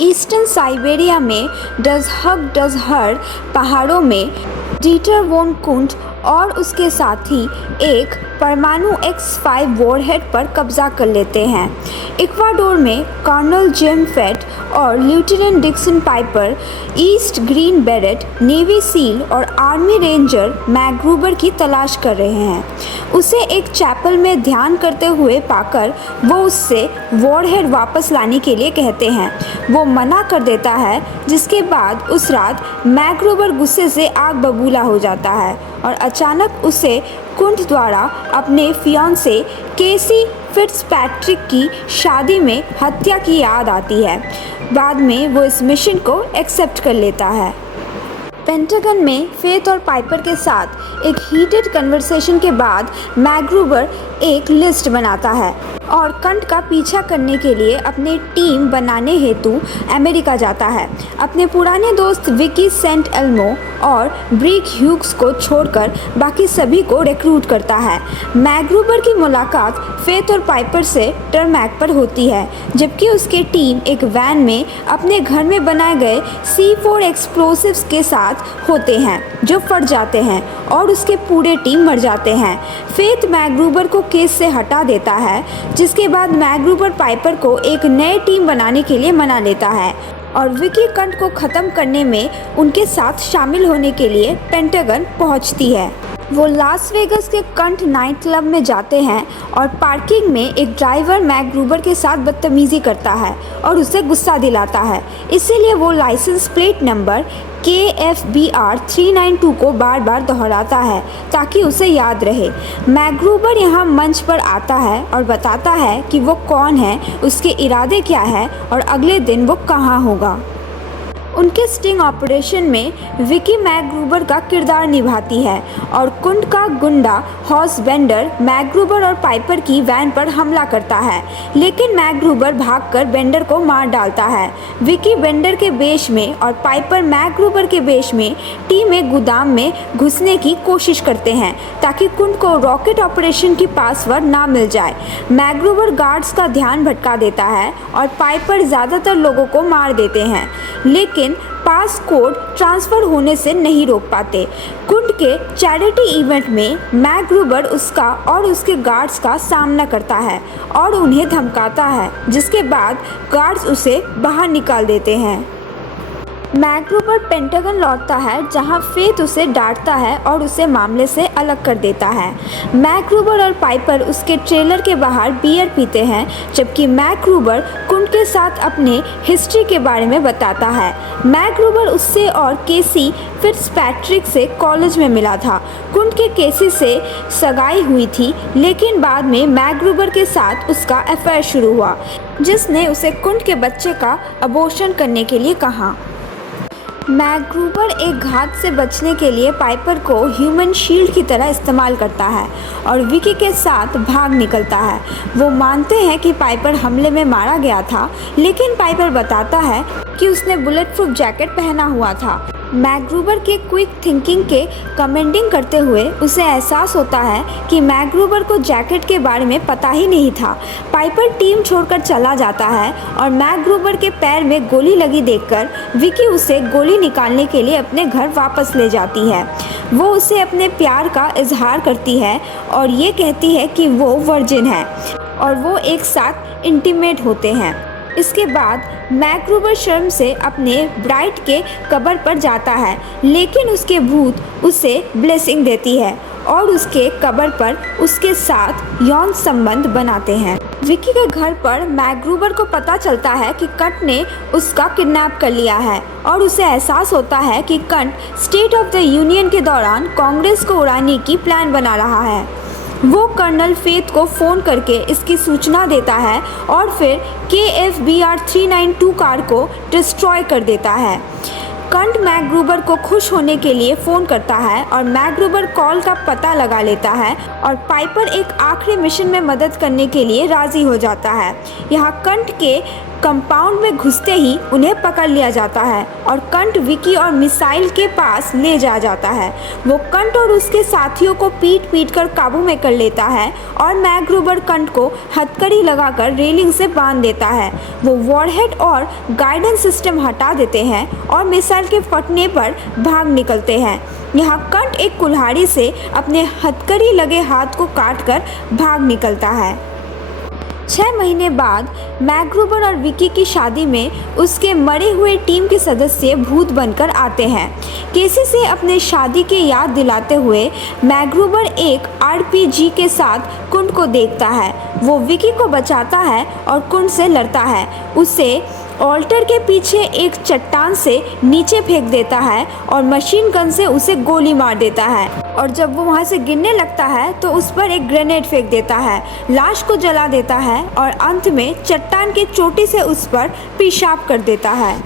Eastern Siberia में does हर पहाड़ों में डीटर वॉन कुंट और उसके साथी एक परमाणु X5 वॉरहेड पर कब्जा कर लेते हैं। इक्वाडोर में कर्नल जिम फेट और लेफ्टिनेंट डिक्सन पाइपर ईस्ट ग्रीन बेरेट, नेवी सील और आर्मी रेंजर मैग्रूबर की तलाश कर रहे हैं। उसे एक चैपल में ध्यान करते हुए पाकर वो उससे वॉरहेड वापस लाने के लिए कहते हैं। वो मना कर देता है, जिसके बाद उस रात मैग्रूबर गुस्से से आग बबूला हो जाता है और अचानक उसे कुंट द्वारा अपने फियांसे केसी फिट्जपैट्रिक की शादी में हत्या की याद आती है। बाद में वो इस मिशन को एक्सेप्ट कर लेता है। पेंटागन में फेथ और पाइपर के साथ एक हीटेड कन्वर्सेशन के बाद मैग्रूबर एक लिस्ट बनाता है और कंट का पीछा करने के लिए अपनी टीम बनाने हेतु अमेरिका जाता है। अपने पुराने दोस्त विकी सेंट एल्मो और ब्रिक ह्यूग्स को छोड़कर बाकी सभी को रिक्रूट करता है। मैग्रूबर की मुलाकात फेथ और पाइपर से टरमैक पर होती है, जबकि उसकी टीम एक वैन में अपने घर में बनाए गए C4 एक्सप्लोसिव्स के साथ होते हैं, जो फट जाते हैं और उसके पूरे टीम मर जाते हैं। फेथ मैग्रूबर को केस से हटा देता है, जिसके बाद मैग्रूबर पाइपर को एक नए टीम बनाने के लिए मना लेता है और विकी कंट को ख़त्म करने में उनके साथ शामिल होने के लिए पेंटागन पहुंचती है। वो लास वेगस के कंट नाइट क्लब में जाते हैं और पार्किंग में एक ड्राइवर मैग्रूबर के साथ बदतमीज़ी करता है और उसे गुस्सा दिलाता है। इसीलिए वो लाइसेंस प्लेट नंबर KFBR 392 को बार बार दोहराता है ताकि उसे याद रहे। मैग्रूबर यहाँ मंच पर आता है और बताता है कि वो कौन है, उसके इरादे क्या है और अगले दिन वो कहाँ होगा। उनके स्टिंग ऑपरेशन में विकी मैग्रूबर का किरदार निभाती है और कुंट का गुंडा हॉर्स बेंडर मैग्रूबर और पाइपर की वैन पर हमला करता है, लेकिन मैग्रूबर भागकर बेंडर को मार डालता है। विकी बेंडर के बेश में और पाइपर मैग्रूबर के बेश में टीम एक गोदाम में घुसने की कोशिश करते हैं ताकि कुंट को रॉकेट ऑपरेशन की पासवर्ड ना मिल जाए। मैग्रूबर गार्ड्स का ध्यान भटका देता है और पाइपर ज़्यादातर लोगों को मार देते हैं, लेकिन पास कोड ट्रांसफ़र होने से नहीं रोक पाते। कुंट के चैरिटी इवेंट में मैग्रूबर उसका और उसके गार्ड्स का सामना करता है और उन्हें धमकाता है, जिसके बाद गार्ड्स उसे बाहर निकाल देते हैं। मैग्रूबर पेंटागन लौटता है, जहां फेथ उसे डांटता है और उसे मामले से अलग कर देता है। मैग्रूबर और पाइपर उसके ट्रेलर के बाहर बियर पीते हैं, जबकि मैग्रूबर कुंट के साथ अपने हिस्ट्री के बारे में बताता है। मैग्रूबर उससे और केसी फिट्जपैट्रिक से कॉलेज में मिला था। कुंट के केसी से सगाई हुई थी, लेकिन बाद में मैग्रूबर के साथ उसका अफेयर शुरू हुआ, जिसने उसे कुंट के बच्चे का अबॉर्शन करने के लिए कहा। मैग्रूबर एक घात से बचने के लिए पाइपर को ह्यूमन शील्ड की तरह इस्तेमाल करता है और विकी के साथ भाग निकलता है। वो मानते हैं कि पाइपर हमले में मारा गया था, लेकिन पाइपर बताता है कि उसने बुलेट प्रूफ जैकेट पहना हुआ था। मैग्रूबर के क्विक थिंकिंग के कमेंडिंग करते हुए उसे एहसास होता है कि मैग्रूबर को जैकेट के बारे में पता ही नहीं था। पाइपर टीम छोड़कर चला जाता है और मैग्रूबर के पैर में गोली लगी देखकर विकी उसे गोली निकालने के लिए अपने घर वापस ले जाती है। वो उसे अपने प्यार का इजहार करती है और ये कहती है कि वो वर्जिन है और वो एक साथ इंटीमेट होते हैं। इसके बाद मैग्रूबर शर्म से अपने ब्राइड के कब्र पर जाता है, लेकिन उसके भूत उसे ब्लेसिंग देती है और उसके कब्र पर उसके साथ यौन संबंध बनाते हैं। विकी के घर पर मैग्रूबर को पता चलता है कि कंट ने उसका किडनैप कर लिया है और उसे एहसास होता है कि कंट स्टेट ऑफ द यूनियन के दौरान कांग्रेस को उड़ाने की प्लान बना रहा है। वो कर्नल फेथ को फ़ोन करके इसकी सूचना देता है और फिर KFBR 392 कार को डिस्ट्रॉय कर देता है। कंट मैग्रूबर को खुश होने के लिए फ़ोन करता है और मैग्रूबर कॉल का पता लगा लेता है और पाइपर एक आखिरी मिशन में मदद करने के लिए राज़ी हो जाता है। यहाँ कंट के कंपाउंड में घुसते ही उन्हें पकड़ लिया जाता है और कंट विकी और मिसाइल के पास ले जाया जाता है। वो कंट और उसके साथियों को पीट कर काबू में कर लेता है और मैकग्रूबर कंट को हथकड़ी लगाकर रेलिंग से बांध देता है। वो वॉरहेड और गाइडेंस सिस्टम हटा देते हैं और मिसाइल के फटने पर भाग निकलते हैं। यहाँ कंट एक कुल्हाड़ी से अपने हथकड़ी लगे हाथ को काटकर भाग निकलता है। 6 महीने बाद मैकग्रूबर और विकी की शादी में उसके मरे हुए टीम के सदस्य भूत बनकर आते हैं। केसी से अपने शादी की याद दिलाते हुए मैकग्रूबर एक आरपीजी के साथ कुंड को देखता है। वो विकी को बचाता है और कुंड से लड़ता है, उसे ऑल्टर के पीछे एक चट्टान से नीचे फेंक देता है और मशीन गन से उसे गोली मार देता है और जब वो वहाँ से गिरने लगता है तो उस पर एक ग्रेनेड फेंक देता है, लाश को जला देता है और अंत में चट्टान की चोटी से उस पर पेशाब कर देता है।